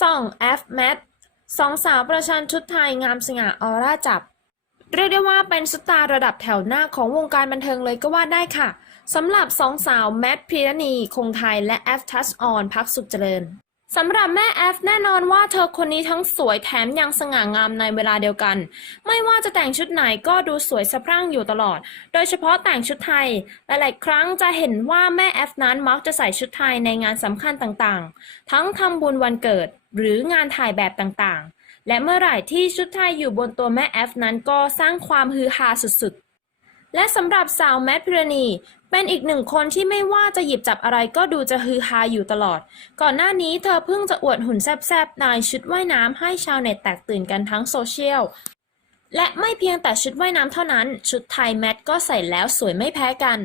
ส่องแอฟแมทสองสาวประชันชุดไทยงามสง่าออร่าจับ เรียกได้ว่าเป็นสตาร์ระดับแถวหน้าของวงการบันเทิงเลยก็ว่าได้ค่ะสำหรับสองสาวแมทพีรณี คงไทยและแอฟทัชออนพักสุขเจริญ สำหรับแม่แอฟแน่นอนว่าเธอคนนี้ทั้งสวยแถมยังสง่างามในเวลาเดียวกัน ไม่ว่าจะแต่งชุดไหนก็ดูสวยสะพรั่งอยู่ตลอด โดยเฉพาะแต่งชุดไทย หลายๆ ครั้งจะเห็นว่าแม่แอฟนั้นมักจะใส่ชุดไทยในงานสำคัญต่างๆ ทั้งทำบุญวันเกิดหรืองานถ่ายแบบต่างๆ และเมื่อไหร่ที่ชุดไทยอยู่บนตัวแม่แอฟนั้นก็สร้างความฮือฮาสุดๆ และสำหรับสาวแมทพิรณี เป็นอีกหนึ่งคนที่ไม่ว่าจะหยิบจับอะไรก็ดูจะฮือฮาอยู่ตลอด ก่อนหน้านี้เธอเพิ่งจะอวดหุ่นแซ่บๆในชุดว่ายน้ำให้ชาวเน็ตแตกตื่นกันทั้งโซเชียล และไม่เพียงแต่ชุดว่ายน้ำเท่านั้น ชุดไทยแมทก็ใส่แล้วสวยไม่แพ้กัน